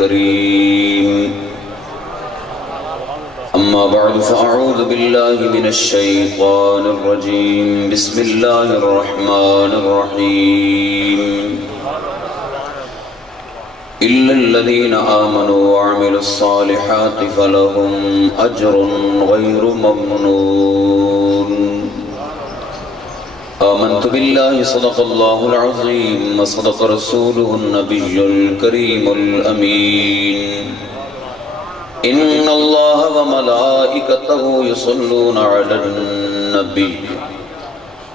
الكريم أما بعد فأعوذ بالله من الشيطان الرجيم بسم الله الرحمن الرحيم إلا الذين آمنوا وعملوا الصالحات فلهم أجر غير ممنون آمنت بالله صدق الله العظيم وصدق رسوله النبي الكريم الأمين إن الله وملائكته يصلون على النبي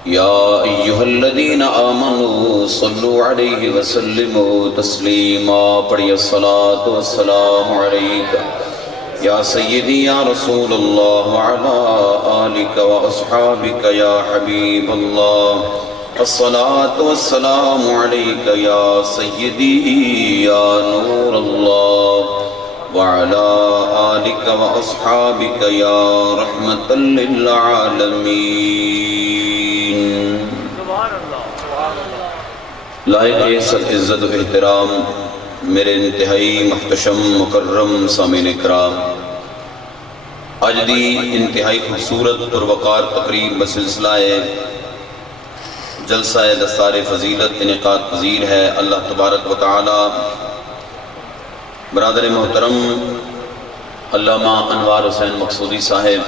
يا أيها الذين آمنوا صلوا عليه وسلموا تسليما پڑھیے الصلاة والسلام عليك يا سيدي يا رسول الله وعلى آلك وأصحابك يا حبيب الله الصلاة والسلام عليك يا سيدي يا نور الله وعلى آلك وأصحابك يا رحمة للعالمين لائق سب عزت و احترام میرے انتہائی محتشم مکرم سامعین کرام، اج دی انتہائی خوبصورت اور وقار تقریب بسلسلہ جلسہ دستار فضیلت انعقاد پذیر ہے۔ اللہ تبارک و تعالی برادر محترم علامہ انوار حسین مقصودی صاحب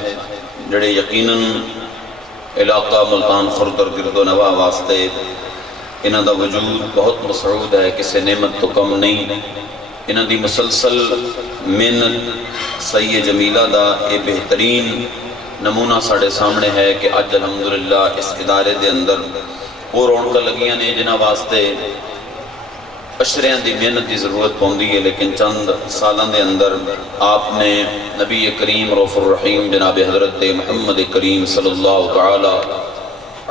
جڑے یقیناً علاقہ ملتان خرد اور گرد و نواح واسطے انہاں دا وجود بہت مسعود ہے، کسی نعمت تو کم نہیں۔ انہاں دی مسلسل محنت سید جمیلہ دا یہ بہترین نمونہ ساڑے سامنے ہے کہ آج الحمدللہ اس ادارے دے اندر وہ رونقاں لگیاں نے جنہاں واسطے اشریاں دی محنت دی ضرورت پوندی ہے، لیکن چند سالان دے اندر آپ نے نبی کریم رؤوف الرحیم جناب حضرت محمد کریم صلی اللہ تعالی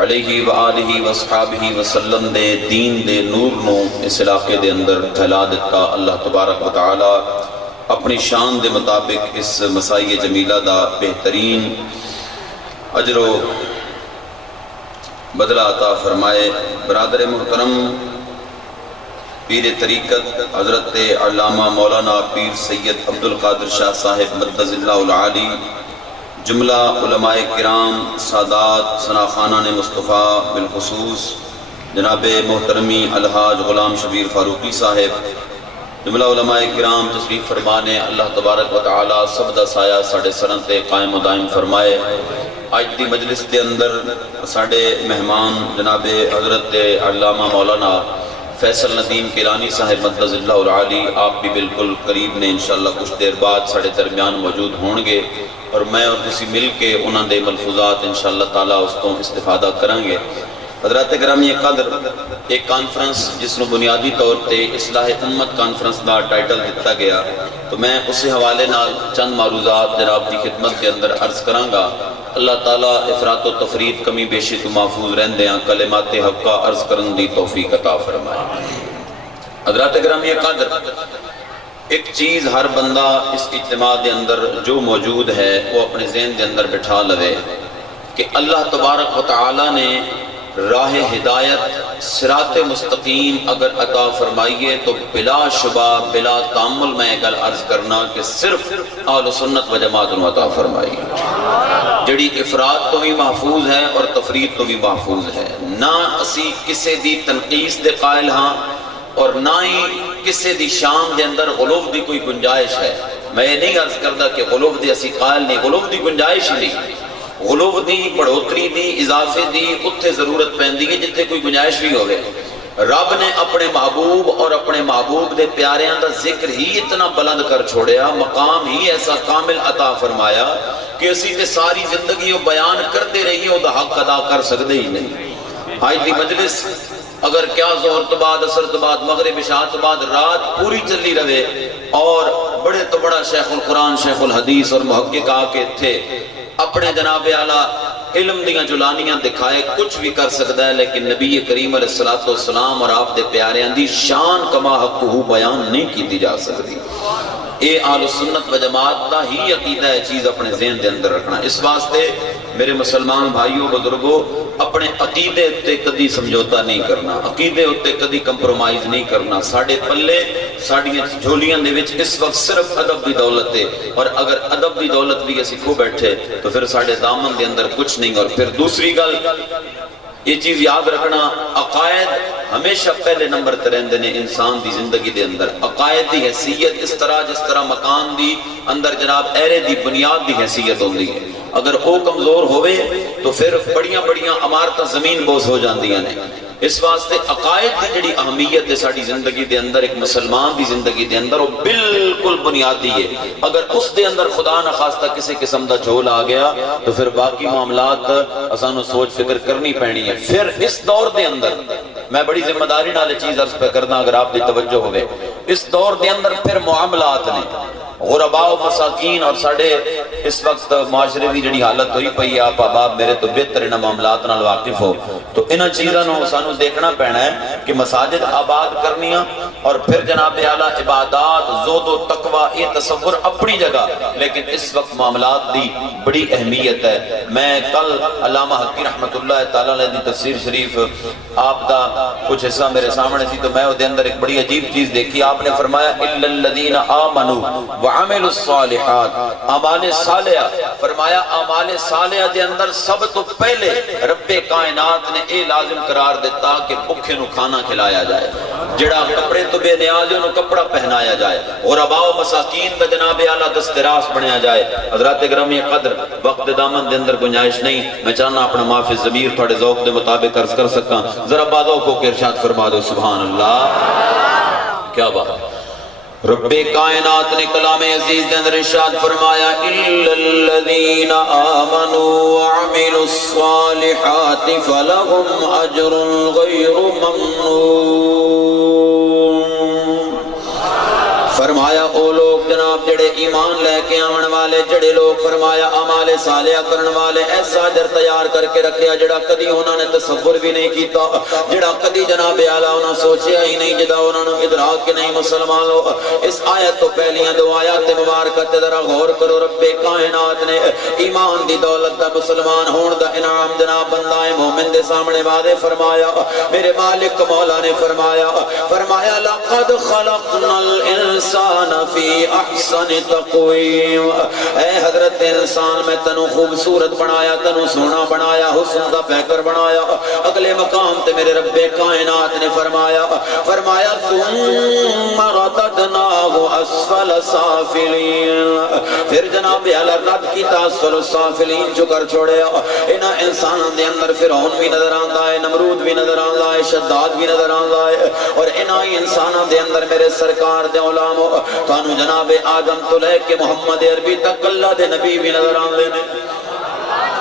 علیہ وآلہ وصحابہ وسلم دے دین دے نور نو اس علاقے دے اندر پھیلا دیتا۔ اللہ تبارک و تعالی اپنی شان دے مطابق اس مسائی جمیلہ دا بہترین اجر و بدلہ عطا فرمائے۔ برادر محترم، پیر طریقت حضرت علامہ مولانا پیر سید عبدالقادر شاہ صاحب مدد اللہ العالی، جملہ علماء کرام، سادات، ثناخانان مصطفیٰ، بالخصوص جناب محترمی الحاج غلام شبیر فاروقی صاحب، جملہ علماء کرام تشریف فرمانے، اللہ تبارک و تعالی سب دا سایہ ساڑھے سرنتے قائم و دائم فرمائے۔ آج دی مجلس دے اندر ساڑھے مہمان جناب حضرت علامہ مولانا فیصل ندیم کیلانی صاحب مدد اللہ العالی، آپ بھی بالکل قریب نے انشاءاللہ کچھ دیر بعد ساڑھے درمیان موجود ہوں گے، اور میں اور تسی مل کے انہاں دے ملفوظات انشاءاللہ تعالیٰ اس تو استفادہ کریں گے۔ حضرات گرامی قدر، ایک کانفرنس جس نے بنیادی طور تے اصلاح امت کانفرنس دا ٹائٹل دیتا گیا، تو میں اسی حوالے نال چند معروضات جناب دی خدمت کے اندر عرض کروں گا۔ اللہ تعالیٰ افراط و تفرید کمی بیشی تو محفوظ رہندے ہیں، کلمات حقہ عرض کرن دی توفیق عطا فرمائے۔ حضرات گرامی قدر، ایک چیز ہر بندہ اس اجتماع دے اندر جو موجود ہے وہ اپنے ذہن دے اندر بٹھا لوے کہ اللہ تبارک و تعالی نے راہ ہدایت صراط مستقیم اگر عطا فرمائیے تو بلا شبہ بلا تعمل میں ایک عرض کرنا کہ صرف اہل سنت و جماعت نے عطا فرمائیے، جڑی افراد تو بھی محفوظ ہے اور تفرید تو بھی محفوظ ہے۔ نہ اسی کسے دی تنقیص دے قائل ہاں اور نہ ہی کسے دی شان دے اندر غلو دی کوئی گنجائش ہے۔ میں یہ نہیں عرض کردہ کہ غلو دی اسی قائل نہیں، غلو دی گنجائش نہیں، غلو دی بڑھوتری دی اضافے دی اتھے ضرورت پہندی ہے جتھے کوئی گنجائش بھی ہوئے۔ رب نے اپنے محبوب اور اپنے محبوب دے پیاریاں دا ذکر ہی اتنا بلند کر چھوڑیا، مقام ہی ایسا کامل عطا فرمایا کہ اسی تے ساری زندگی وہ بیان کرتے رہی وہ دا حق ادا کر سکتے ہی نہیں۔ آج دی مجلس اگر کیا ظہر تو بعد، عصر تو بعد، مغرب عشاء تو بعد رات پوری چلی رہے اور بڑے تو بڑا شیخ القرآن شیخ الحدیث اور محقق آکے تھے، اپنے جناب اعلیٰ علم دیاں جلانیاں دکھائے، کچھ بھی کر سکتا ہے، لیکن نبی کریم علیہ السلام اور آپ دے پیاریاں دی شان کما حق ہو بیان نہیں کی جا سکتی۔ اے اہل سنت و جماعت دا ہی عقیدہ ہے چیز اپنے ذہن دے اندر رکھنا۔ اس واسطے میرے مسلمان بھائیوں بزرگوں، اپنے عقیدے اتے کدی سمجھوتا نہیں کرنا، عقیدے اتے کدی کمپرومائز نہیں کرنا۔ ساڑھے پلے ساڑھیاں جھولیاں دے وچ اس وقت صرف ادب دی دولت ہے، اور اگر ادب دی دولت بھی اسی کھو بیٹھے تو پھر ساڑھے دامن دے اندر کچھ نہیں۔ اور پھر دوسری گل یہ چیز یاد رکھنا، عقائد ہمیشہ پہلے نمبر تے رہندے نے انسان دی زندگی دے اندر۔ عقائد دی حیثیت اس طرح جس طرح مکان دی اندر جناب ایرے دی بنیاد دی حیثیت ہوندی ہے، اگر وہ کمزور ہوئے تو پھر بڑیاں بڑیاں عمارتاں زمین بوس ہو جاندیاں نے۔ اس واسطے عقائد کی جڑی اہمیت ہے ساری زندگی دے اندر، ایک مسلمان دی زندگی دے اندر، وہ بالکل بنیادی ہے۔ اگر اس دے اندر خدا نہ خواستہ کسی قسم دا جھول آ گیا تو پھر باقی معاملات اسانو سوچ فکر کرنی پینی ہے۔ پھر اس دور دے اندر میں بڑی ذمہ داری نال چیز عرض پہ کرنا اگر آپ دی توجہ ہوئے، اس دور دے اندر پھر معاملات نے غرباء و مساکین، اور ساڑھے اس وقت معاشرے دی جڑی حالت ہوئی پئی آپ احباب میرے تو بہتر انہاں معاملات نال واقف ہو، تو انہاں چیزاں نو سانو دیکھنا پینا ہے کہ مساجد آباد کرنیاں، اور پھر جناب اعلیٰ عبادات، زہد و تقوی، یہ تصور اپنی جگہ، لیکن اس وقت معاملات دی بڑی اہمیت ہے۔ میں کل علامہ حقی رحمت اللہ تعالیٰ علیہ دی تفسیر شریف آپ دا کچھ حصہ میرے سامنے سی، تو میں وہ دے اندر ایک بڑی عجیب چیز دیکھی۔ آپ نے فرمایا اِلَّا الَّذِينَ آمَنُوا وَعَمِلُوا الصَّالِحَاتِ، اعمال صالحہ، فرمایا اعمال صالحہ دے اندر سب تو پہلے رب کائنات نے اے لازم قرار دیتا کہ بھوکے نو کھانا کھلایا جائے، جڑا کپڑے تو بے نیاز انہوں کپڑا پہنایا جائے، غرباء و مساکین کا جناب اعلیٰ دستراس بنایا جائے۔ حضرات گرامی قدر، وقت دامن دے اندر گنجائش نہیں، میں چاہنا اپنا معافی ضمیر تھوڑے ذوق دے مطابق عرض کر سکاں، ذرا بادوں کو ارشاد فرما دو سبحان اللہ، کیا بات۔ رب کائنات نے کلام عزیز دے اندر ارشاد فرمایا اِلَّا الَّذِينَ آمَنُوا وَعَمِلُوا الصَّالِحَاتِ فَلَهُمْ أَجْرٌ غَيْرُ مَمْنُونٍ۔ فرمایا او لوگ جناب جڑے ایمان لے کے آمن والے، جڑے لوگ فرمایا اعمال صالحہ کرن والے، ایسا اجر تیار کر کے رکھیا جڑا کدی انہوں نے تصور بھی نہیں کیتا، جڑا کدی جناب اعلیٰ انہوں سوچیا ہی نہیں، جدا انہوں نے ادراک کے نہیں۔ مسلمان لوگ اس آیت تو پہلیاں دو آیات مبارکت ذرا غور کرو۔ رب کائنات نے ایمان دی دولت دا مسلمان ہون دا انعام جناب بندہ مومن دے سامنے وعدے فرمایا۔ میرے مالک مولا نے فرمایا لقد خلقنا الانسان فی احسن تقویم، اے حضرت انسان میں تنو خوبصورت بنایا، تنو سونا بنایا، حسن دا پیکر بنایا۔ اگلے مقام تے میرے رب کائنات نے فرمایا ثم رددناہ اسفل سافلین، پھر جناب اعلیٰ رد کی اسفل سافلین جو کر چھوڑے۔ انہاں انسانوں دے اندر فرعون بھی نظر آندا ہے، نمرود بھی نظر آندا ہے، شداد بھی نظر آندا ہے، اور انہاں انسانوں دے اندر میرے سرکار دے علماء تانو جناب آدم تو لے کے محمد عربی تک اللہ دے نبی بھی نظر آن لینے،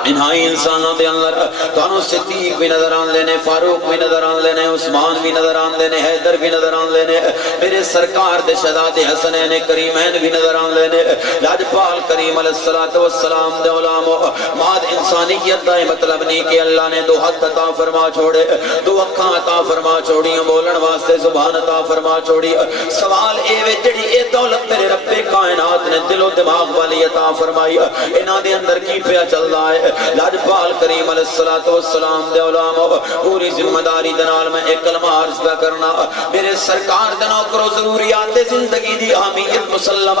انہائی انسانوں دے اندر تانو صدیق بھی نظر آن لینے، فاروق بھی نظر آن لینے، عثمان بھی نظر آن لینے، حیدر بھی نظر آن لینے، میرے سرکار دے شہزادے حسنین کریمین بھی نظر آن لینے، لاجپال کریم علیہ السلام دے علماء۔ ماد انسانیت دا مطلب نہیں کہ اللہ نے دو ہاتھ عطا فرما چھوڑے، دو اکھاں عطا فرما چھوڑی، بولن واسطے زبان عطا فرما چھوڑی۔ سوال اے وے جڑی اے دولت میرے رب کائنات نے دل و دماغ والی عطا فرمائی، انہاں دے اندر کی پیا چل رہا ہے؟ لاجپال کریم علیہ السلام دے علماء، پوری ذمہ داری دنال میں ایک کلمہ عرض پہ کرنا، میرے سرکار دنوں کرو ضروریات زندگی دی اہمیت مسلم،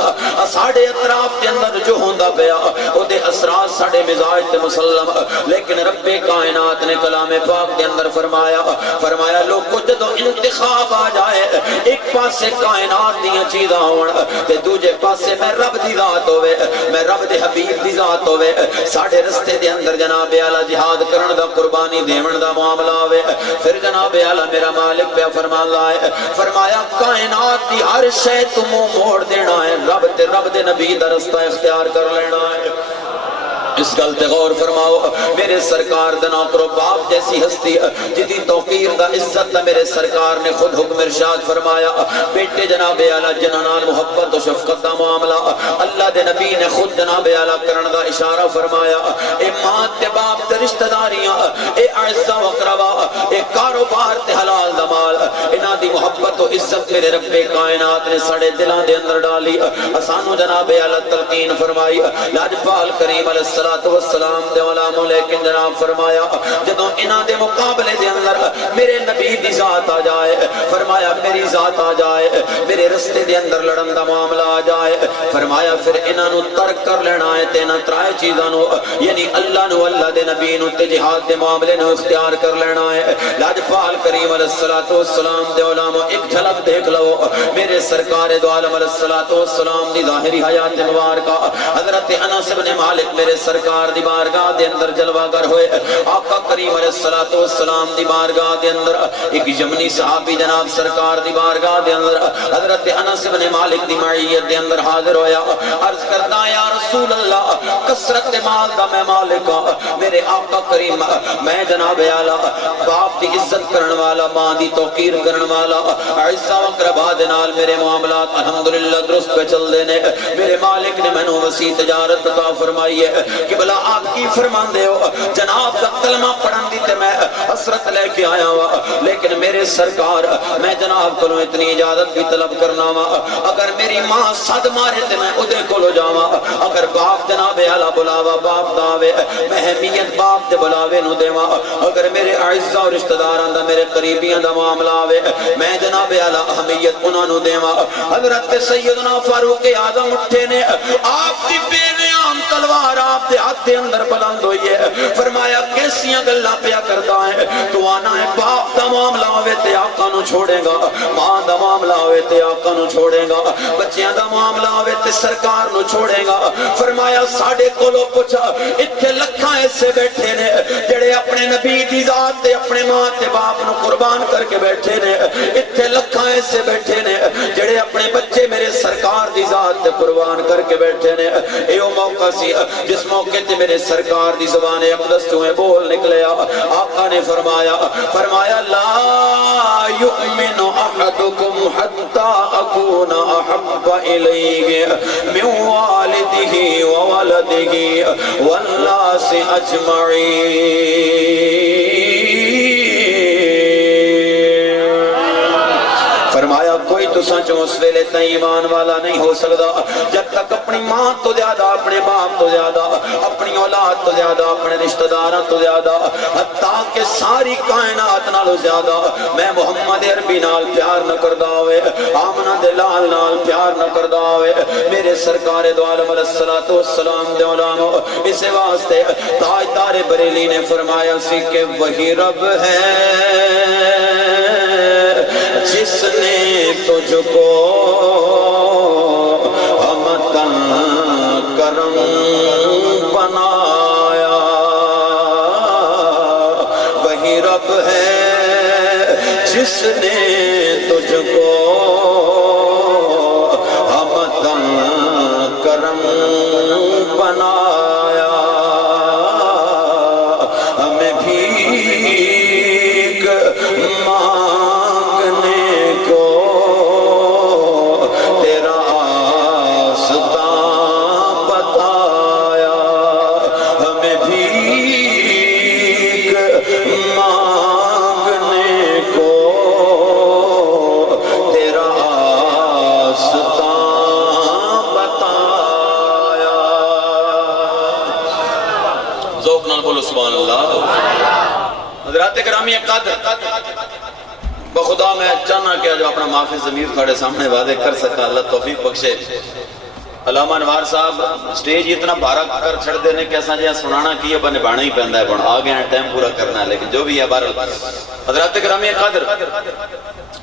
ساڑھے اطراف کے اندر جو ہوندہ پیا او دے اثرات ساڑھے مزاج تے مسلم، لیکن رب کائنات نے کلام پاک کے اندر فرمایا لوگ کو جدو انتخاب آ جائے، ایک پاسے کائنات دیاں چیزاں ہون تے دوجے پاسے میں رب دی ذات ہوئے، میں رب دے حبیب دی ذات ہوئے، ساڑھے رستے دے اندر جناب اعلیٰ جہاد کرن دا قربانی دیون دا معاملہ ہوئے، پھر جناب اعلیٰ میرا مالک پہ فرمایا کائنات دی ہر شے تمہیں موڑ دینا ہے، رب دے نبی دا رستہ اختیار کر لینا ہے۔ اس گل تے غور فرماؤ، میرے سرکار دا نوکرو باپ جیسی ہستی جدی توقیر دا عزت دا میرے سرکار نے خود حکم ارشاد فرمایا، بیٹے جناب اعلیٰ جنانال محبت و شفقت دا معاملہ اللہ دے نبی نے خود جناب اعلیٰ کرن دا اشارہ فرمایا، اے ماں تے باپ تے رشتہ داریاں، اے اعزہ و اقربا، اے کاروبار تے حلال دا مال، انہاں دی محبت محبت و عزت میرے رب کائنات نے ساڑے دلان دے اندر ڈالی اسانو جناب اعلیٰ تلقین فرمائی لاجپال کریم علیہ السلام دے علاموں لیکن جناب فرمایا جدوں انہاں دے مقابلے دے اندر میرے نبی دی ذات آ جائے فرمایا میری ذات آ جائے میرے رستے دے اندر لڑن دا معاملہ آ جائے فرمایا پھر انہاں نو ترک کر لینا ہے تے نہ ترائے چیزاں نو یعنی اللہ نو اللہ دے نبی نو تے جہاد دے معاملے نو اختیار کر لینا ہے لاجپال کریم علیہ السلام دے علاموں ایک جھلک دیکھ لو میرے سرکار دو عالم علیہ السلام دی ظاہری حیات مبارکہ حضرت انس بن مالک میرے سرکار دی بارگاہ دے اندر جلوہ گر ہوئے آقا کریم علیہ السلام دی بارگاہ دے اندر ایک یمنی صحابی جناب سرکار دی بارگاہ دے اندر حضرت انس بن مالک دی معیت دے اندر حاضر ہویا عرض کرتا یا رسول اللہ کثرت مال دا میں مالکا میرے آقا کریم میں جناب اعلیٰ باپ دی عزت کرن والا ماں دی توقیر کرن والا عزہ وقربہ دے نال میرے معاملات الحمدللہ درست پہ چل دینے میرے مالک نے میں وسیع تجارت عطا فرمائی ہے کہ بلا آپ کی فرمان دے ہو جناب دا کلمہ پڑھن دی تے میں حسرت لے کے آیا ہوا لیکن میرے سرکار میں جناب کو اتنی اجازت بھی طلب کرنا وا اگر میری ماں صد مارے تے میں ادھے کو لو جاواں اگر باپ جناب اعلیٰ بلاوا باپ داوے میں اہمیت باپ دے بلاوے نو دیواں اگر میرے اعزاء اور رشتہ داراں دا میرے قریبیاں دا معاملہ آوے میں جناب اعلیٰ اہمیت انہاں نو دیواں حضرت سیدنا فاروق اعظم اٹھے نے آپ کی بے نیام تلوار آپ دے ہاتھ دے اندر بلند ہوئی ہے فرمایا کیسیاں گلاں پیا کرتا ہے تو آنا ہے باپ دا معاملہ ہوئے تے آقا نو چھوڑے گا ماں دا معاملہ ہوئے تے آقا نو چھوڑے گا بچیاں دا معاملہ ہوئے تے سرکار نو چھوڑے گا فرمایا ساڑھے کولو پوچھا اتھے لکھاں ایسے بیٹھے نے جڑے اپنے نبی دی ذات تے اپنے ماں تے باپ نو قربان کر کے بیٹھے نے اتھے لکھاں ایسے بیٹھے نے جڑے اپنے بچے میرے سرکار دی ذات تے قربان کر کے بیٹھے نے ایو موقع سی جس موقع تے میرے سرکار دی زبان اقدس چویں بول نکلے آقا نے فرمایا لا یؤمن احدکم حتی اکون احب الیہ من والدہ وولدہ والناس اجمعین فرمایا کوئی تو سچ اس ویلے تے ایمان والا نہیں ہو سکتا جب تک اپنی ماں تو زیادہ اپنے باپ تو زیادہ اپنی اولاد تو زیادہ اپنے رشتہ داراں تو زیادہ حتیٰ کہ ساری کائنات نالو زیادہ میں محمد عربی نال پیار نہ کردا ہوئے آمنہ دے لال نال پیار نہ کردا ہوئے میرے سرکار دو عالم علیہ السلام دے علاموں اسے واسطے تاجدار بریلی نے فرمایا سی کہ وہی رب ہے جس نے تجھ کو ہمتن کرم بنایا وہی رب ہے جس نے تجھ کو ہمتن کرم بنایا ہمیں بھیک حضرات گرامی قدر بخدا میں چاہنا کہ جو اپنا معافی ضمیر تھوڑے سامنے واضح کر سکا اللہ توفیق بخشے علامہ انوار صاحب سٹیج اتنا بھارا کر چھڑ دینے کیسا جہاں سنانا کیا بنے بانا ہی پہندہ ہے بن آگے ہیں ٹائم پورا کرنا ہے لیکن جو بھی ہے بہرحال حضرات گرامی قدر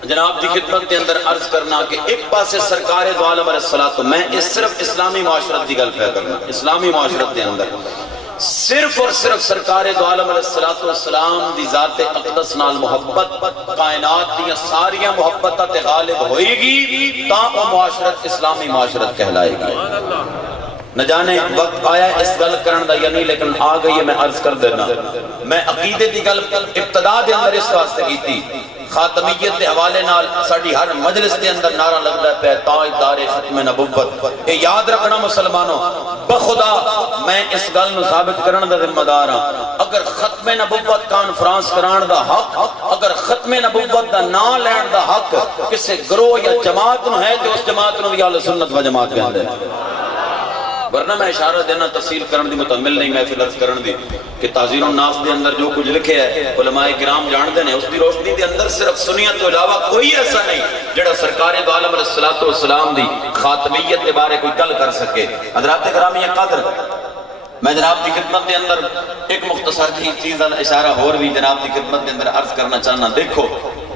جناب دی خدمت کے اندر عرض کرنا کہ ایک پاسے سرکار دو عالم علیہ السلام میں اس صرف اسلامی معاشرت دی گل پہ کرنا اسلامی معاشرت کے اندر صرف اور صرف سرکار دو عالم علیہ السلام دی ذات اقدس نال محبت کائنات دیا ساریاں محبتہ تے غالب ہوئے گی تا وہ معاشرت اسلامی معاشرت کہلائے گی نہ جانے وقت آیا اس گل کرن دا یا نہیں لیکن آ گئی میں عرض کر دینا میں عقیدے دی گل ابتدا دے اندر اس واسطے کی تھی خاتمیت کے حوالے نال ساڈی ہر مجلس کے اندر نعرہ لگتا ہے پہ تاجدار ختم نبوت. یہ یاد رکھنا مسلمانوں، بخدا میں اس گل نو ثابت کرن دا ذمہ دار ہاں. اگر ختم نبوت کانفرنس کران دا حق، اگر ختم نبوت دا نام لین دا حق کسی گروہ یا جماعت نو ہے تو اس جماعت نو بھی اہل سنت و جماعت کہندے ہیں. ورنہ میں اشارہ دینا تفصیل کرن دی متعمل نہیں، محفل عرض کرن دی کہ تعزیر الناس دے اندر جو کچھ لکھے ہے علماء کرام جانتے ہیں، اس دی روشنی دے اندر صرف سنیت کے علاوہ کوئی ایسا نہیں جڑا سرکار دو عالم علیہ السلام دی خاتمیت کے بارے کوئی گل کر سکے. حضرات گرامی قدر، میں جناب دی خدمت دے اندر ایک مختصر چیز اشارہ اور بھی جناب دی خدمت دے اندر عرض کرنا چاہنا. دیکھو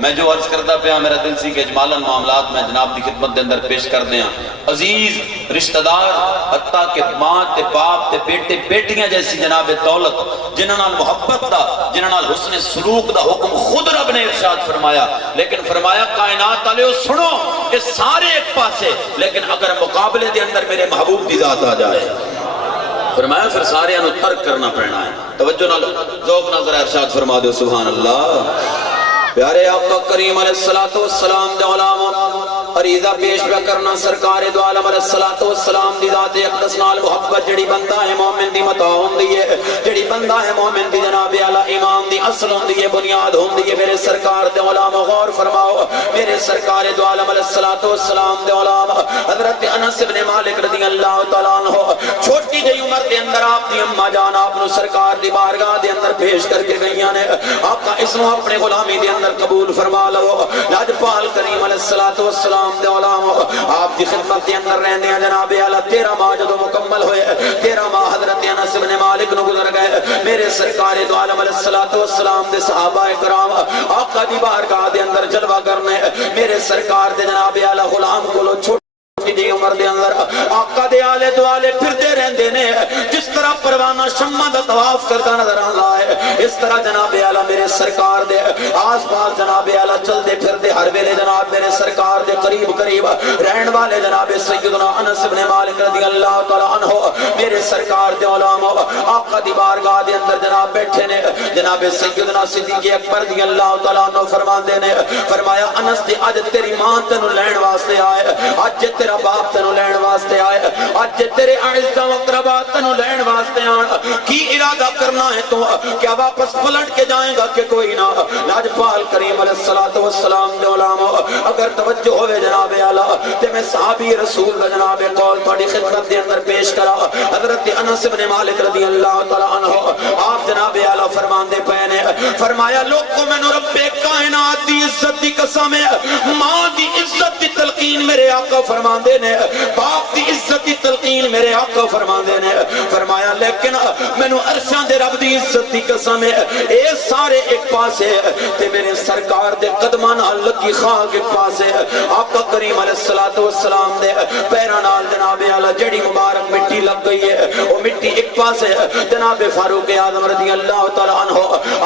میں جو عرض کرتا پیا میرا دل سی کہ اجمالاً معاملات میں جناب دی خدمت دے اندر پیش کر دیا. عزیز رشتہ دار، حتیٰ کہ ماں تے باپ تے بیٹے بیٹیاں جیسی جناب دولت جنہاں نال محبت دا، جنہاں نال حسن سلوک دا حکم خود رب نے ارشاد فرمایا، لیکن فرمایا کائنات والےو سنو کہ سارے ایک پاسے، لیکن اگر مقابلے دے اندر میرے محبوب دی ذات آ جائے فرمایا پھر سارے انہوں ترک کرنا پڑنا ہے. توجہ نال ذوق نظر ارشاد فرما دو سبحان اللہ. پیارے آقا کریم علیہ السلام دے علام عریضہ پیش پہ کرنا سرکار دو عالم علیہ السلام دی ذات اقدس نال محبت جڑی بندہ ہے مومن دی متاع ہوندی ہے، جڑی بندہ ہے مومن دی جناب اعلیٰ ایمان دی اصل ہوندی ہے، بنیاد ہوندی ہے. میرے سرکار دے علام غور فرماؤ، میرے سرکار دو عالم علیہ السلام دے علام حضرت انس بن مالک رضی اللہ تعالیٰ عنہ چھوٹی جئی عمر دے اندر آپ دی اماں جان آپ نو سرکار دی بارگاہ دے اندر پیش کر کے گئیاں نے. آقا اس نو اپنے غلامی دے اندر قبول فرما لو. لاجپال کریم علیہ السلام دے علام آپ دی خدمت دے اندر رہندے ہیں جناب اعلیٰ 13 ماہ جدو مکمل ہوئے، 13 ماہ حضرت انس بن مالک نو گزر گئے. میرے سرکار دو عالم علیہ السلام دے صحابہ کرام آقا دی بارگاہ دے اندر جلوہ کرنے میرے سرکار دے جناب اعلیٰ غلام کو لو چھوٹ دی عمر دے اندر آقا دے آلے دوالے پھردے رہندے نے. جس طرح پروانہ شمع دا طواف کرتا نظر آندا ہے، اس طرح جناب اعلیٰ میرے سرکار دے آس پاس جناب اعلیٰ چل دے پھر دے ہر ویلے جناب میرے سرکار دے قریب رہن والے جناب سیدنا انس بن مالک رضی اللہ تعالیٰ عنہ میرے سرکار دے علام آقا دی بارگاہ دے اندر جناب بیٹھے نے. جناب سیدنا صدیق اکبر رضی اللہ تعالیٰ عنہ فرماندے نے، فرمایا انس دی اج تیری ماں تینوں لین واسطے آئے، اج تیرا باپ تینوں لین واسطے آئے، اج تیرے اعزاء و اقربا تینوں لین واسطے آن. کی ارادہ کرنا ہے تو کیا واپس پلٹ کے جائیں گا کہ کوئی نہ؟ لاجپال کریم علیہ السلام دے علام اگر توجہ ہوئے جناب اعلیٰ تے میں صحابی رسول دا جناب قول تھوڑی خدمت دے اندر پیش کرا. حضرت انس بن مالک رضی اللہ تعالیٰ عنہ آپ جناب اعلیٰ فرمان دے پہنے فرمایا لوگوں میں نو رب کائنات دی عزت دی قسم ہے، ماں دی عزت دی تلقین میرے آقا فرمان دے نے، باپ دی عزت دی تلقین میرے آقا فرمان دے نے. فرمایا لیکن میں نو عرشاں دے رب دی عزت دی قسم ہے اے سارے ایک پاسے تے میرے سرکار دے قدمان لگی خاک ایک پاسے. آقا کریم علیہ السلام دے پیران نال جناب اعلیٰ جڑی مبارک مٹی لگ گئی ہے وہ مٹی ایک پاسے. جناب فاروق اعظم رضی اللہ تعالیٰ عنہ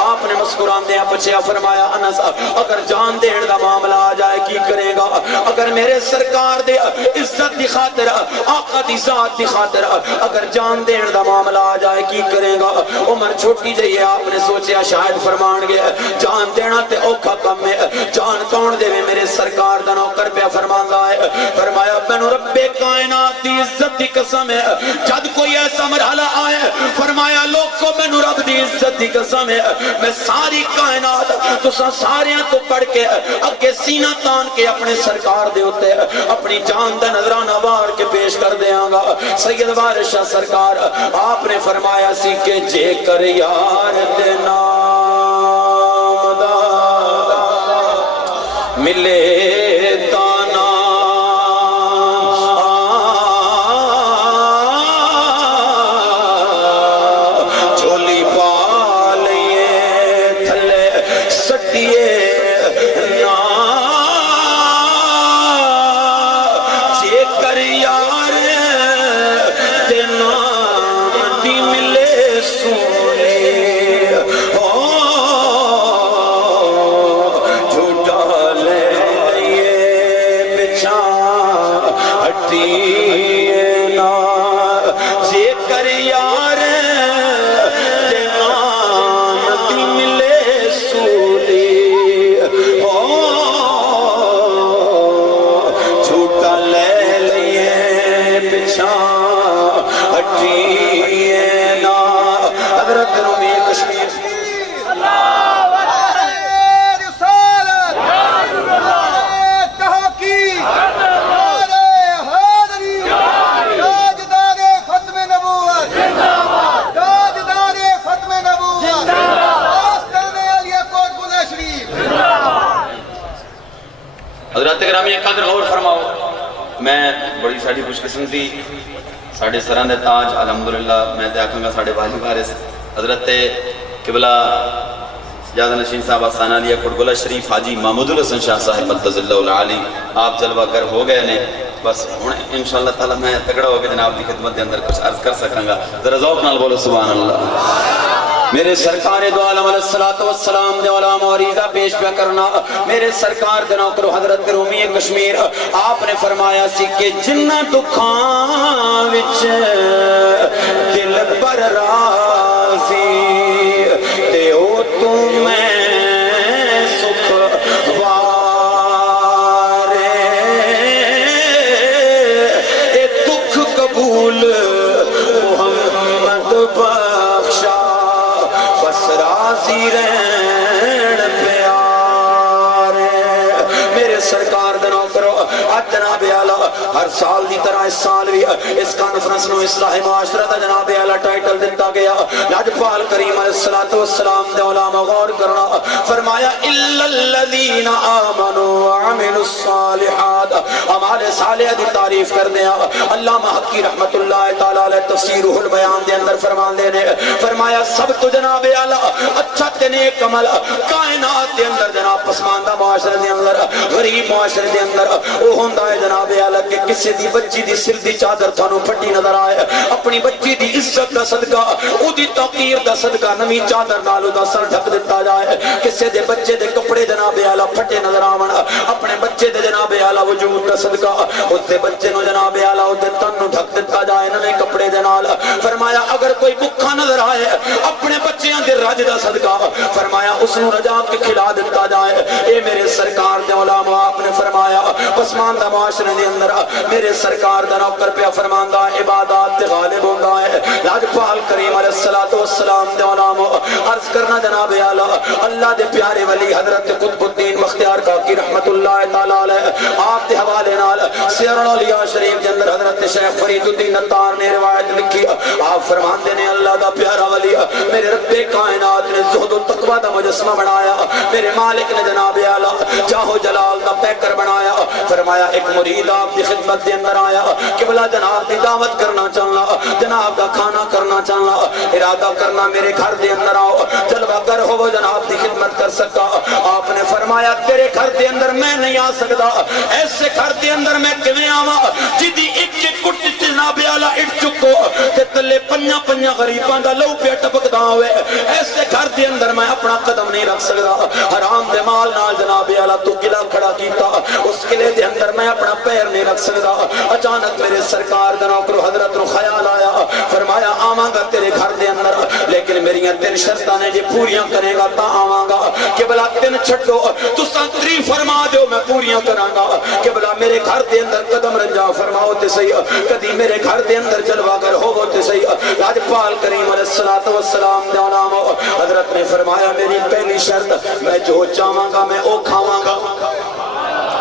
آپ نے مسکران دیا پچھیا فرمایا انس اگر جان دین دا معاملہ آ جائے کی کرے گا؟ اگر میرے سرکار دے عزت دی خاطر آقا دی ذات دی خاطر اگر جان دین دا معاملہ آ جائے کی کرے گا؟ عمر چھوٹی جائیے آپ نے سوچیا شاید فرمان گیا جان دینا تے اوکھا کم ہے، جان کون دے میرے سرکار دا نوکر پہ فرمان ہے. فرمایا مینوں رب کائنات دی عزت دی قسم ہے جد کوئی ایسا مرحلہ آئے فرمایا لوگوں مینوں رب دی عزت دی قسم ہے میں ساری کائنات تساں ساریاں تو پڑھ کے اگے سینہ تان کے اپنے سرکار دے ہوتے اپنی جان دا نظرانہ وار کے پیش کر دیاں گا. سید وارشاہ سرکار آپ نے فرمایا سی کہ جے کر یار دے نام دا ملے تانا چولی پا لئے تھلے سٹیے Oh ساری خوش قسمتی ساڑھے سران دے تاج الحمدللہ میں تے آکھاں گا ساڑھے والی وارث حضرت قبلہ سجادہ نشین صاحب آسانہ لیا کھڑگولہ شریف حاجی محمود الحسن شاہ صاحب مدد اللہ العالی آپ جلوہ گر ہو گئے نے بس انشاءاللہ تعالی میں تگڑا ہو کے جناب دی خدمت دے اندر کچھ عرض کر سکاں گا ذرا ذوق نال بولو سبحان اللہ میرے سرکار دو عالم علیہ السلام دے علامہ عریضہ پیش پہ کرنا میرے سرکار دے نوکر حضرت رومی کشمیر آپ نے فرمایا سی کہ جنہ دکھاں وچ دل پر راضی تے او تو میں سکھ وارے اے دکھ قبول محمد بخشا بس راضی رہن پیارے میرے سرکار دے نوکرو جناب اعلیٰ ہر سال دی طرح اس سال بھی اس کانفرنس نو اصلاح معاشرت جناب اعلیٰ ٹائٹل دیتا گیا لاجپال کریم علیہ السلام دے علامہ غور کرنا فرمایا اِلَّا الَّذِينَ آمَنُوا وَعَمِلُوا الصَّالِحَاتِ ہمارے صالح دی تعریف کر دیا علامہ حقی رحمت اللہ تعالیٰ علیہ تفسیر روح البیان دے اندر فرمان دینے فرمایا سب تو جناب اعلیٰ اچھا تے نیک عمل کائنات دے اندر جناب پسماندہ معاشرے دے اندر غریب معاشرے دے اندر وہ ہوندہ ہے جناب اعلیٰ کہ کسی دی بچی دی سر دی چادر تھانو پھٹی نظر آئے اپنی بچی دی عزت دا صدقہ او دی توقیر دا صدقہ نمی چادر نالو دا سر ڈھک دیتا جائے کسی دے بچے دے کپڑے جناب اعلیٰ پھٹے نظر آون اپنے بچے دے جناب اعلیٰ وجود دا صدقہ اس دے بچے نو جناب اعلیٰ اس دے تن نو ڈھک دیتا جائے نمی کپڑے دے نال فرمایا اگر کوئی بکھا نظر آئے اپنے بچیاں دے رج دا صدقہ فرمایا اس نو رجا کے کھلا دیتا جائے اے میرے سرکار دے علامہ آپ نے فرمایا پسماندہ معاشرے دے اندر میرے سرکار دا نوکر پہ فرماندہ عبادات تے غالب ہوندہ ہے لاجپال کریم علیہ السلام دے علامہ عرض کرنا جناب اعلیٰ اللہ دے پیارے ولی حضرت قطب الدین مختیار کاکی رحمت اللہ تعالیٰ علیہ آپ دے حوالے نال سیر الاولیاء شریف دے اندر حضرت شیخ فرید الدین نتار نے روایت لکھی آپ فرمان دینے اللہ دا پیارا ولی میرے رب کائنات نے زہد و تقوی دا مجسمہ بنایا میرے مالک نے جناب اعلیٰ جاہو جلال دا پیکر بنایا فرمایا ایک مرید آپ دی خدمت دے اندر آیا کہ بلا جناب دی دعوت کرنا چاہنا جناب دا کھانا کرنا چاہنا ارادہ کرنا میرے گھر دے اندر آؤ جلوہ گر ہو وہ جناب دی خدمت کر سکتا آپ نے فرمایا تیرے گھر دے اندر میں نہیں آ سکتا ایسے گھر دے اندر میں کیویں آواں جدی ایک ایک کٹ جناب اعلیٰ اٹھ چکو تے تلے پنجا پنجا غریباں دا لو پیا ٹپکدا ہوئے ایسے گھر دے اندر میں اپنا قدم نہیں رکھ سکتا حرام دے مال نال جناب اعلیٰ تو قلعہ کھڑا کیتا اس قلعے دے اندر میں اپنا پیر نہیں رکھ سکتا اچانک میرے سرکار دا نوکر حضرت نو خیال آیا فرمایا آواں گا تیرے گھر دے اندر لیکن میریاں تین شرطاں نے جے پوریاں کرے گا تا آواں گا کہ بلا تین چھڈو تساں تری فرما دیو میں پوریاں کراں گا کہ بلا میرے گھر دے اندر قدم رنجا فرماؤ تے صحیح کدی میرے گھر دے اندر جلوہ گر ہوو تے صحیح لاجپال کریم علیہ السلام دے علامہ حضرت نے فرمایا میری پہلی شرط میں جو چاہواں گا میں او کھاواں گا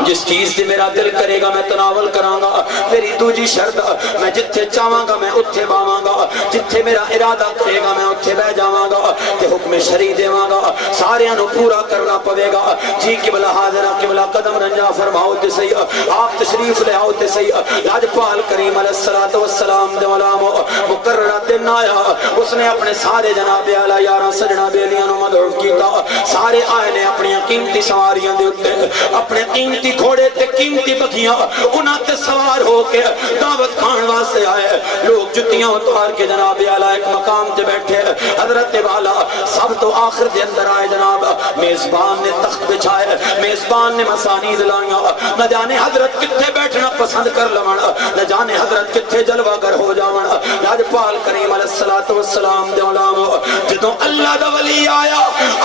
جس چیز سے میرا دل کرے گا میں تناول کراں گا میری دوجی شرط میں جتھے چاہواں گا میں اتھے باواں گا جتھے میرا ارادہ کرے گا میں اتھے بہ جاواں گا کہ حکم شرعی دیواں گا سارے انو پورا کرنا پوے گا جی قبلہ حاضرہ قبلہ قدم رنجا فرماؤ تے صحیح آپ تشریف لے آؤ تے صحیح لاجپال کریم علیہ السلام دے علامہ مقررہ دن آیا اس نے اپنے سارے جناب اعلیٰ یاراں سجنا بیلیاں نو مدعو کیتا سارے آئے نے اپنی قیمتی سواریاں دے اتے اپنے قیمتی گھوڑے تے قیمتی بکھیاں انہاں تے سوار ہو کے دعوت کھان واسطے آئے لوگ جتیاں اتار کے جناب اعلیٰ ایک مقام تے بیٹھے حضرت والا سب تو آخر دے اندر آئے جناب میزبان نے تخت بچھائے میزبان نے مسانید لائیاں نہ جانے حضرت کتھے بیٹھنا پسند کر لمن نہ جانے حضرت کتھے جلوہ گر ہو جاون لاجپال کریم علیہ السلام دے علامہ جدوں اللہ دا ولی آیا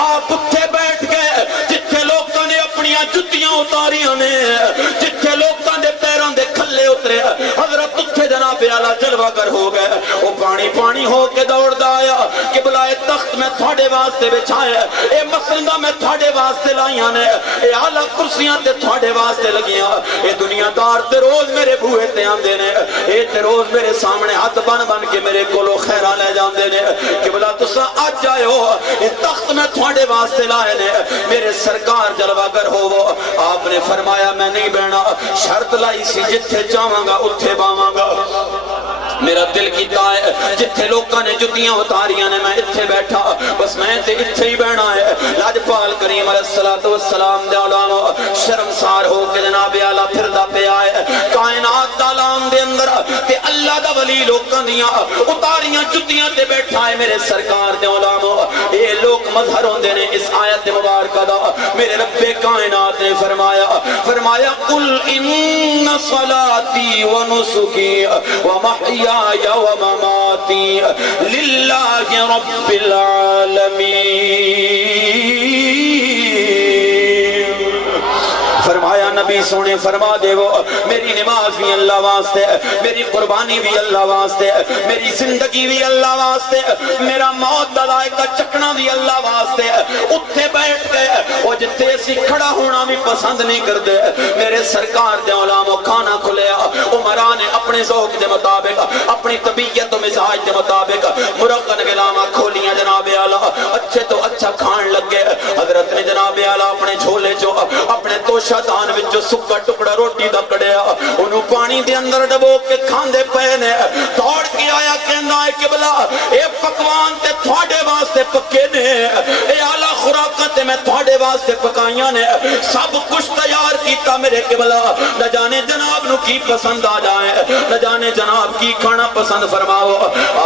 آپ اتھے بیٹھ گئے جتھے لوگاں نے اپنیاں جتیاں اتاریاں نے جتھے لوگاں دے پیراں دے کھلے اترے حضرت اتھے جناب جناب اعلیٰ جلوہ گر ہو گئے. وہ پانی پانی ہو کے دوڑدا آیا کہ بلائے تخت میں تھوڑے واسطے بچھایا, اے مسندہ میں تھوڑے واسطے لائیاں نے, اے اعلیٰ کرسیاں تے تھوڑے واسطے لگیاں, اے دنیا دار تے روز میرے بوئے تے آندے نے, اے تے روز میرے سامنے ہاتھ بن بن کے میرے کولو خیرہ لے جاندے نے کہ بلا تسا آج جائے ہو, اے تخت میں تھوڑے واسطے لائے نے, میرے سرکار جلوہ گر ہو وہ. آپ نے فرمایا میں نہیں بہنا, شرط لائی سی جتھے جاواں گا اتھے باواں گا. میرا دل کیتا ہے جتھے لوکاں نے جتیاں اتاریاں نے میں اتھے بیٹھا, بس میں تے اتھے ہی بہنا ہے. لاجپال کریم علیہ السلام دے اولانو شرمسار ہو کے جناب اعلیٰ پھردا پہ آئے کائنات دالان دے اندر تے اللہ دا ولی لوکاں دیاں اتاریاں جتیاں تے بیٹھا ہے میرے سرکار دے اولانو. اے لوگ مظہر ہوندے نے اس آیت مبارکہ دا. میرے رب کائنات نے فرمایا قل ان صلاتی و نسکی و محیای و مماتی للہ رب العالمین. فرمایا نبی سونے فرما دے وہ میری نماز بھی اللہ واسطے, میری قربانی بھی اللہ واسطے, میری زندگی بھی اللہ واسطے, میرا موت دلائے کا چکنا بھی اللہ واسطے. اتھے بیٹھ گئے وہ جتے سی کھڑا ہونا بھی پسند نہیں کر دے. میرے سرکار دے علامو کھانا کھلیا, عمران نے اپنے ذوق دے مطابق اپنی طبیعت و مزاج دے مطابق مرقن غلامہ کھولیاں جناب اعلیٰ اچھے تو اچھا کھان لگ گئے. حضرت نے جناب اعلیٰ اپنے جھولے جو اپنے توشہ دان وچ جو سکا ٹکڑا روٹی دا کڑیا انہوں پانی دے اندر ڈبو کے کھاندے پے نے. دوڑ کے آیا کہندا ہے کہ بلا اے پکوان تے تھوڑے واسطے پکے نے, اے اعلیٰ خوراکاں تے میں تھوڑے واسطے پکائیاں نے, سب کچھ تیار کیتا میرے قبلہ. نہ جانے جناب نو کی پسند آ جائے, نہ جانے جناب کی کھانا پسند فرماؤ.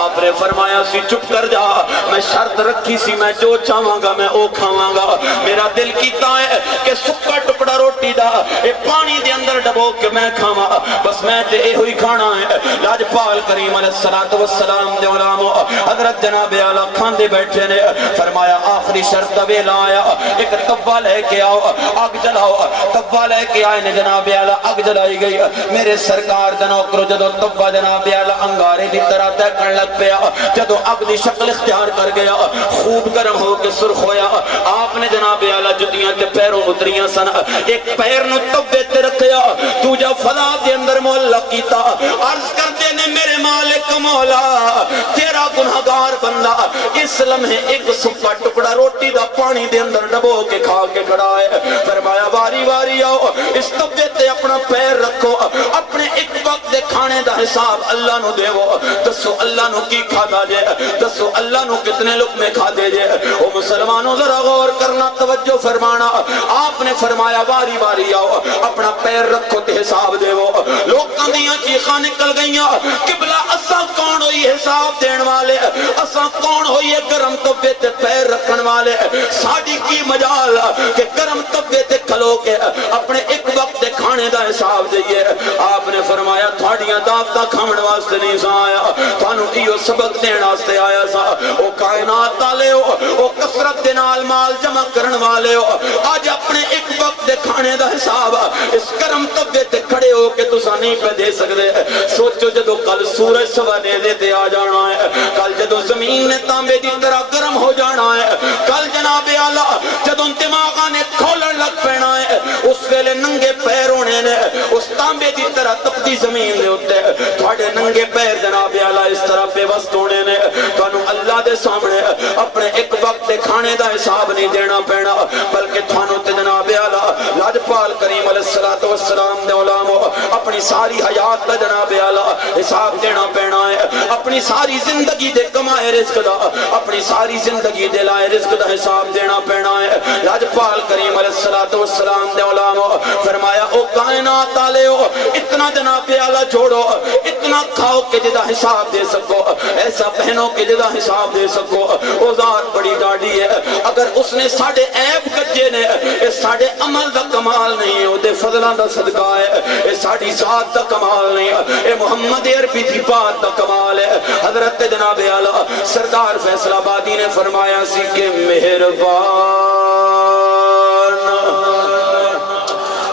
آپ نے فرمایا سی چپ کر جا, میں شرط رکھی سی میں جو چاہواں گا میں او کھاواں گا. میرا دل کیتا ہے کہ سکا ٹکڑا روٹی دا اے پانی دے اندر ڈبو کے میں کھاواں, بس میں تے اے ہوئی کھانا ہے. لاجپال کریم علیہ السلام دے علامو حضرت جناب اعلیٰ کھاندے بیٹھے نے. فرمایا آخری شرط ویلا آیا, ایک توا لے کے آؤ آگ جلاؤ. توا لے کے آئے نے جناب اعلیٰ, آگ جلائی گئی. میرے سرکار دا نوکر جدو توا جناب اعلیٰ انگارے دی طرح تیکن لگ پیا, جدو آگ دی شکل اختیار کر گیا خوب گرم ہو کے سرخ ہویا. آپ نے جناب اعلیٰ جدیاں تے پیروں اتریاں سن, ایک پیر نو توے تے رکھیا, تو جا فضا دے اندر معلق کیتا. عرض کرتے نے میرے مالک مولا تیرا گناہگار بندہ اس لمحے ایک سکا ٹکڑا روٹی دا پانی دے اندر ڈبو کے کھا کے کھڑا ہے. فرمایا واری واری آؤ, اس توے تے اپنا پیر رکھو, اپنے ایک وقت دے کھانے دا حساب اللہ نو دیو. دسو اللہ نو کی کھا دا جے, دسو اللہ نو کتنے لقمے کھا دے جے. او مسلمانوں ذرا غور کرنا, توجہ فرمانا. آپ نے فرمایا واری واری آؤ, اپنا پیر رکھو تے حساب دیو. لوکاں دیاں چیخاں نکل گئیاں, قبلہ اساں کون ہوئی حساب دین والے, اساں کون ہوئی گرم توے تے پیر رکھن والے. ساڈی کی مجال کہ گرم توے تے کھلو کے اپنے ایک وقت دے کھانے دا حساب دئیے. آپ نے فرمایا تھوڑیاں دعوتاں کھاون واسطے نہیں سا آیا, تھانوں ایو سبق دین واسطے آیا سا. او کائنات والے ہو, او کثرت دے نال مال جمع کرن والے ہو, آج اپنے ایک وقت دے کھانے دا حساب اس گرم توے تے کھڑے ہو کے تساں نہیں پہ دے سکدے. سوچو جدو کل سورج سویرے تے آ جانا ہے, کل جدو زمین نے تانبے دی طرح گرم ہو جانا ہے, کل جناب اعلیٰ جدو دماغاں نے کھولن لگ پینا ہے, اس ویلے ننگے پیر ہونے نے اس تانبے دی طرح تپتی زمین دے ہوتے. تھوڑے ننگے پیر جناب اعلیٰ اس طرح بے وست ہونے نے. تانوں اللہ دے سامنے اپنے ایک وقت دے کھانے دا حساب نہیں دینا پینا, بلکہ تھانوں تے جناب اعلیٰ لاجپال کریم علیہ السلام دے علامو اپنی ساری حیات دا جناب اعلیٰ حساب دینا پینا ہے. اپنی ساری زندگی دے کمائے رزق دا, اپنی ساری زندگی دے لائے رزق دا حساب دینا پینا ہے. لاجپال کریم علیہ السلام دے علامو فرمایا او کائنات والے ہو, اتنا جناب اعلیٰ جوڑو, اتنا کھاؤ کہ جدا حساب دے سکو, ایسا پہنو کہ جدا حساب دے سکو. او ذات بڑی ڈاڑی ہے, اگر اس نے ساڑھے عیب کجے نے, اے ساڑھے عمل دا کمال نہیں, او دے فضلان دا صدقہ ہے, اے ساڑھی ذات دا کمال نہیں, اے محمد عربی دی بات دا کمال ہے. حضرت جناب اعلیٰ سردار فیصل آبادی نے فرمایا سی کہ مہربان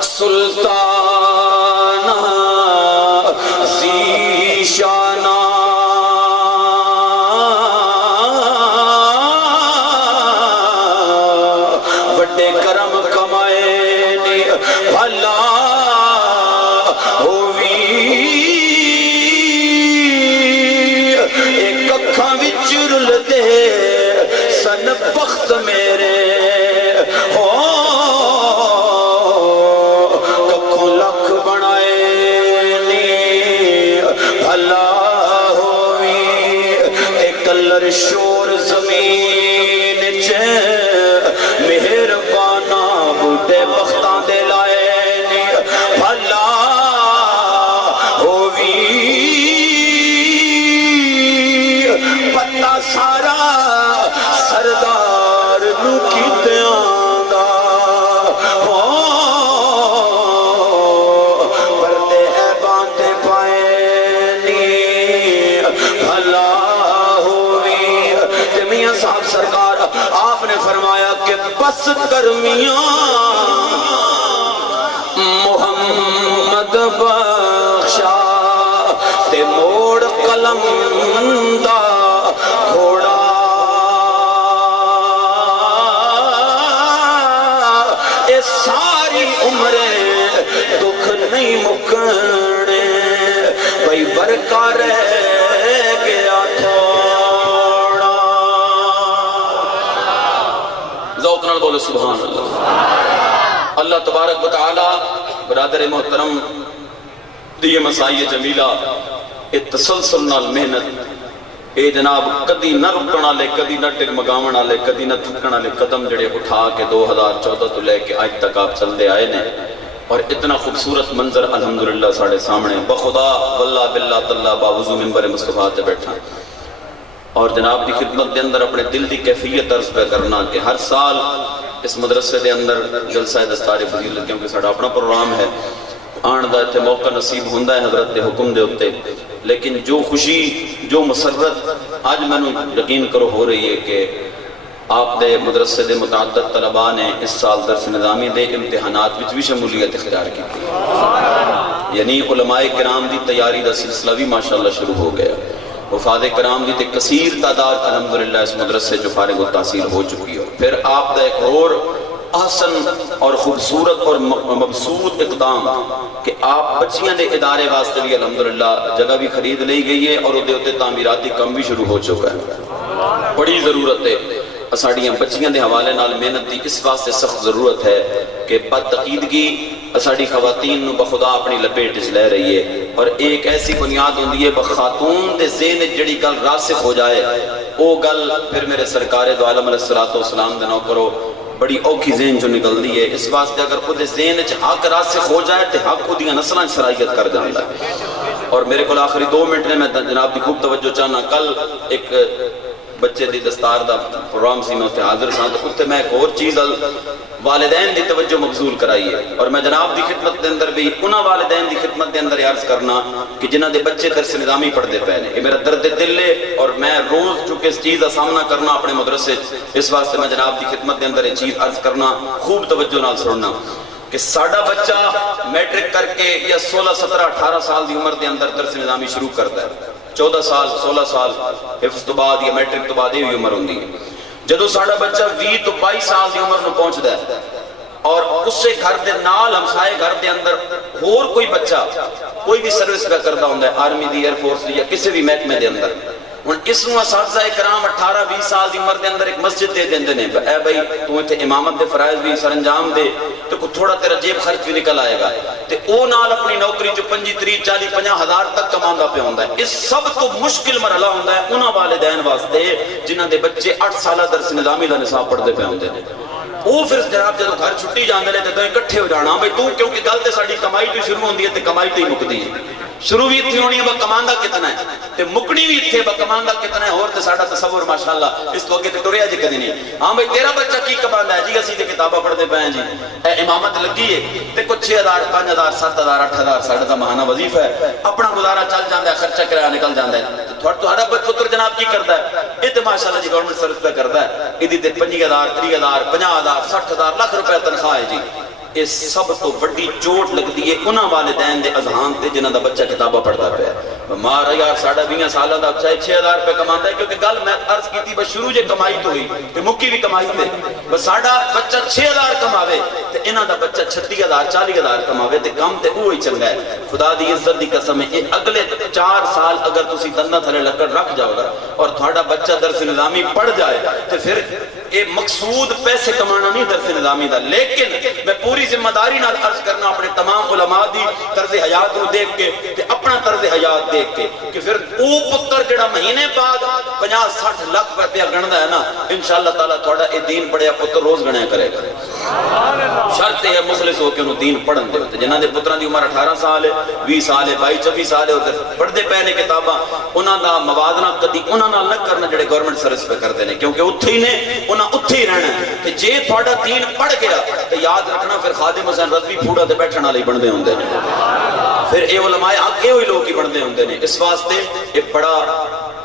سلطان زیشان شور زمین چ مہربانا بوٹے بختاں دے لائے نی بھلا ہووی پتہ سارا سردار نو کیتیاں دا پردے باندھے پائے نی بھلا ہووی تے میاں صاحب سرکار آپ نے فرمایا کہ بس گرمیاں محمد بخشا تے موڑ قلم دا گھوڑا اے ساری عمریں دکھ نہیں مکنے بھئی برکہ رہ گیا تھوڑا ذوق نال بولے سبحان اللہ اللہ تبارک و تعالی برادر محترم دیئے مسائی جمیلہ اے تسلسل نال محنت اے جناب کدی نہ رکنا لے کدی نہ ٹگمگاونا لے کدی نہ تھکنا لے قدم جڑے اٹھا کے 2014 تو لے کے آج تک آپ چل دے آئے نے اور اتنا خوبصورت منظر الحمدللہ ساڑھے سامنے بخدا واللہ باللہ تاللہ باوضو منبر مصطفیٰ تے بیٹھا اور جناب دی خدمت دے اندر اپنے دل دی کیفیت عرض پہ کرنا کہ ہر سال اس مدرسے دے اندر جلسہ دستار فضیلت کیونکہ ساڑھا اپنا پروگرام ہے آن دا اتنے موقع نصیب ہوندہ ہے حضرت دے حکم دے ہوتے لیکن جو خوشی جو مسرت آج میں نے یقین کرو ہو رہی ہے کہ آپ دے مدرسے دے متعدد طلباء نے اس سال درس نظامی دے امتحانات وچ بھی شمولیت اختیار کی تھی یعنی علماء کرام دی تیاری دا سلسلہ بھی ماشاءاللہ شروع ہو گیا وفاد کرام دی تے کثیر تعداد الحمدللہ اس مدرسے جو فارغ التحصیل ہو چکی ہے پھر آپ دا ایک اور احسن اور خوبصورت اور مبسوط اقدام کہ آپ بچیاں دے ادارے واسطے بھی الحمدللہ جگہ بھی خرید لئی گئی ہے اور ادھے ہوتے تعمیراتی کم بھی شروع ہو چکا ہے بڑی ضرورت ہے اساڑیاں بچیاں دے حوالے نال محنت دی اس واسطے سخت ضرورت ہے کہ بدعقیدگی اساڑی خواتین نو بخدا اپنی لپیٹ اس لے رہی ہے اور ایک ایسی بنیاد ہوندی ہے بخاتون دے ذہن جڑی گل راسخ ہو جائے او گل پھر میرے سرکار دو عالم علیہ السلام دے نو کرو بڑی اوکھی ذہن جو نکل دی ہے اس واسطے اگر خود ذہن حق راسخ ہو جائے تو حق خودیاں نسلیں شرائیت کر جاندہ ہے اور میرے کو آخری 2 منٹ نے میں جناب دی خوب توجہ چاہنا کل ایک بچے دی دستار دا پروگرام سی میں ہوتے حاضر ساتھ اتے میں ایک اور چیز والدین دی توجہ مبذول کرائی ہے اور میں جناب دی خدمت دے اندر بھی انہاں والدین دی خدمت دے اندر عرض کرنا کہ جنہاں دے بچے درس نظامی پڑھ دے پہنے یہ میرا درد دل ہے اور میں روز چونکہ اس چیز کا سامنا کرنا اپنے مدرسے اس واسطے میں جناب دی خدمت دے اندر یہ چیز عرض کرنا خوب توجہ نال سننا کہ ساڑھا بچہ میٹرک کر کے یا 16 17 18 سال دی عمر دے اندر درس نظامی شروع کرتا ہے 14 سال 16 سال حفظ تو بعد یا میٹرک تو بعد یہ عمر ہوندی ہے جدو ساڑھا بچہ 20 تو 22 سال دی عمر نو پہنچدا ہے اور اس سے گھر دے نال ہمسائے گھر دے اندر اور کوئی بچہ کوئی بھی سروس کا کردا ہوندا ہے آرمی دی ایئر فورس دی یا کسی بھی محکمے دے اندر ہن اس نو اساتذہ کرام 18 20 سال دی عمر دے اندر ایک مسجد دے دیندے نے اے بھائی تو ایتھے امامت دے فرائض بھی سر انجام دے تو کو تھوڑا تیرا جیب خرچ بھی نکل آئے گا تے او نال اپنی نوکری چ 25 30 40 50 ہزار تک کماندا پہ ہوندا ہے اس سب تو مشکل مرحلہ ہوندا ہے انہاں والدین واسطے جنہاں دے بچے 8 سالہ درس نظامی دا نصاب پڑھدے پہ ہوندے نے وہ پھر جناب جدو گھر چھٹی جاندے نے تے دوئے اکٹھے ہو جانا بھائی تو کیونکہ گل تے ساڈی کمائی تو شروع ہوندی ہے تے کمائی تے ہی مکدی ہے شروع بھی اتنی ہونی ہے با کماندہ کتنا ہے تے مکڑی بھی اتنے با کماندہ کتنا ہے اور تے ساڑھا تصور ماشاءاللہ اس تو آگے تے ٹوریا جی کدی نہیں ہاں بھائی تیرا بچہ کی کماندہ ہے جی اسی تے کتابہ پڑھ دے پائیں جی اے امامت لگی ہے تے کچھ 6,000 5,000 7,000 8,000 ساڑھا تا ماہانہ وظیفہ ہے اپنا گزارا چل جاندہ ہے خرچہ کرایہ نکل جاندہ ہے تھوڑا پتر جناب کی کردا ہے یہ تے ماشاءاللہ جی گورنمنٹ سروس پہ کردا ہے ادھی تے 25,000 30,000 50,000 60,000 لاکھ روپے تنخواہ ہے جی یہ سب تو بڑی چوٹ لگ دی ہے انہاں والدین دے اذہان تے جنہاں دا بچہ کتابہ پڑھدا پیا مارا یار 20.5 سالہ دا بچہ 6,000 روپے کماندا ہے کیونکہ گل میں عرض کی تھی بس شروع جے کمائی تو ہوئی تے مکی بھی کمائی تے بس ساڈا بچہ 6,000 کماوے تے انہاں دا بچہ 36,000 40,000 کماوے تے کم تے وہی چنگا ہے خدا دی عزت دی قسم ہے اگلے 4 سال اگر تسی دنداں تھلے لکڑ رکھ جاؤ گا اور تھوڑا بچہ درس نظامی پڑھ جائے تے پھر اے مقصود پیسے کمانا نہیں درس نظامی دا، لیکن میں پوری ذمہ داری نال عرض کرنا اپنے تمام علماء دی طرز حیات کو دیکھ کے تے اپنا طرز حیات دیکھ کے کہ پھر او پتر جڑا مہینے بعد 50-60 لاکھ روپیہ گندا ہے نا، انشاءاللہ تعالیٰ تھوڑا اے دین پڑھیا پتر روز گنیا کرے گا۔ شرط ہے مخلص ہو کے انہوں دین پڑھن دے، جنہاں دے پتران دی عمر 18 سال ہے، 20 سال ہے، 22-24 سال ہے، ادھر پڑھتے پے نے کتاباں، انہاں دا موازنہ کدی انہاں نال نہ کرنا جڑے گورنمنٹ سروس پہ کرتے ہیں، کیونکہ اتھے ہی نے انہاں اتھے ہی رہنا ہے کہ جے تھوڑا دین پڑھ گیا تو یاد رکھنا پھر خادم حسین رضوی پھوڑا تے بیٹھن والے بندے ہوندے نے، پھر اے علماء حق اے ہوئی لوگ ہی بندے ہوندے نے۔ اس واسطے یہ بڑا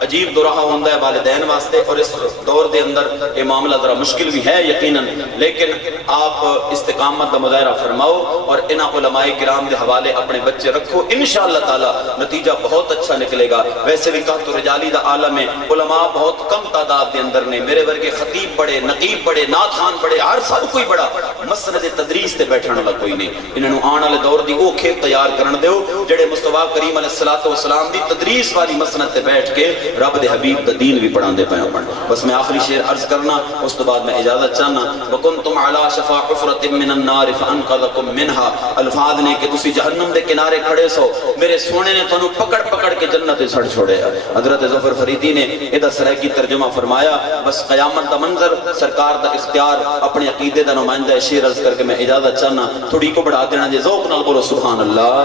عجیب دورہ ہوندہ ہے والدین واسطے، اور اس دور دے اندر یہ معاملہ ذرا مشکل بھی ہے یقیناً، لیکن آپ استقامت کا مظاہرہ فرماؤ اور انہاں علماء کرام دے حوالے اپنے بچے رکھو، انشاءاللہ تعالی نتیجہ بہت اچھا نکلے گا۔ ویسے بھی قحط و رجالی دا عالم ہے، علماء بہت کم تعداد دے اندر نے، میرے ورگے خطیب بڑے، نقیب بڑے، نعت خان بڑے، ہر سب کوئی بڑا، مسند تدریس تے بیٹھن والا کوئی نہیں۔ انہوں آن والے دور دی وہ کھیت تیار کرن دیو جڑے مصطفیٰ کریم علیہ السلام دی تدریس والی مسند تے بیٹھ کے رب دے حبیب دا دین بھی پڑھان دے پائیں پڑھ۔ بس میں آخری شعر عرض کرنا، اس تو بعد میں اجازت چاہنا۔ وَكُنْتُمْ عَلَى شَفَا حُفْرَةٍ مِّنَ النَّارِ فَأَنْقَذَكُم مِّنْهَا، الفاظ نے کہ تسی جہنم دے کنارے کھڑے سو، میرے سونے نے تانوں پکڑ پکڑ کے جنت سڑ چھوڑے۔ حضرت ظفر فریدی نے ادا سرائکی ترجمہ فرمایا۔ بس قیامت دا منظر، سرکار دا اختیار، اپنے عقیدے دا نمائندہ شعر عرض کر کے میں اجازت چاہنا، تھوڑی کو بڑھا دینا جے ذوق نال بولو سبحان اللہ۔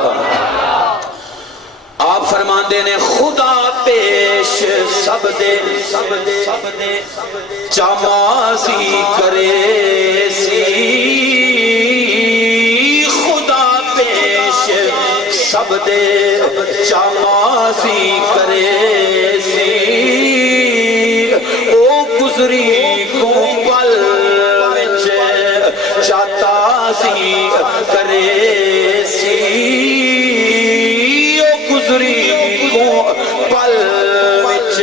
آپ فرماندے نے خدا پیش سب دے چامازی کرے سی، خدا پیش سب دے چامازی کرے سی، او گزری کو پل وچ چاہتا سی کرے سی، پل وچ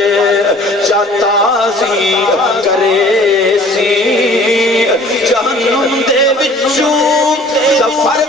چاہتا سی کرے سی، جہنم دے وچوں سفر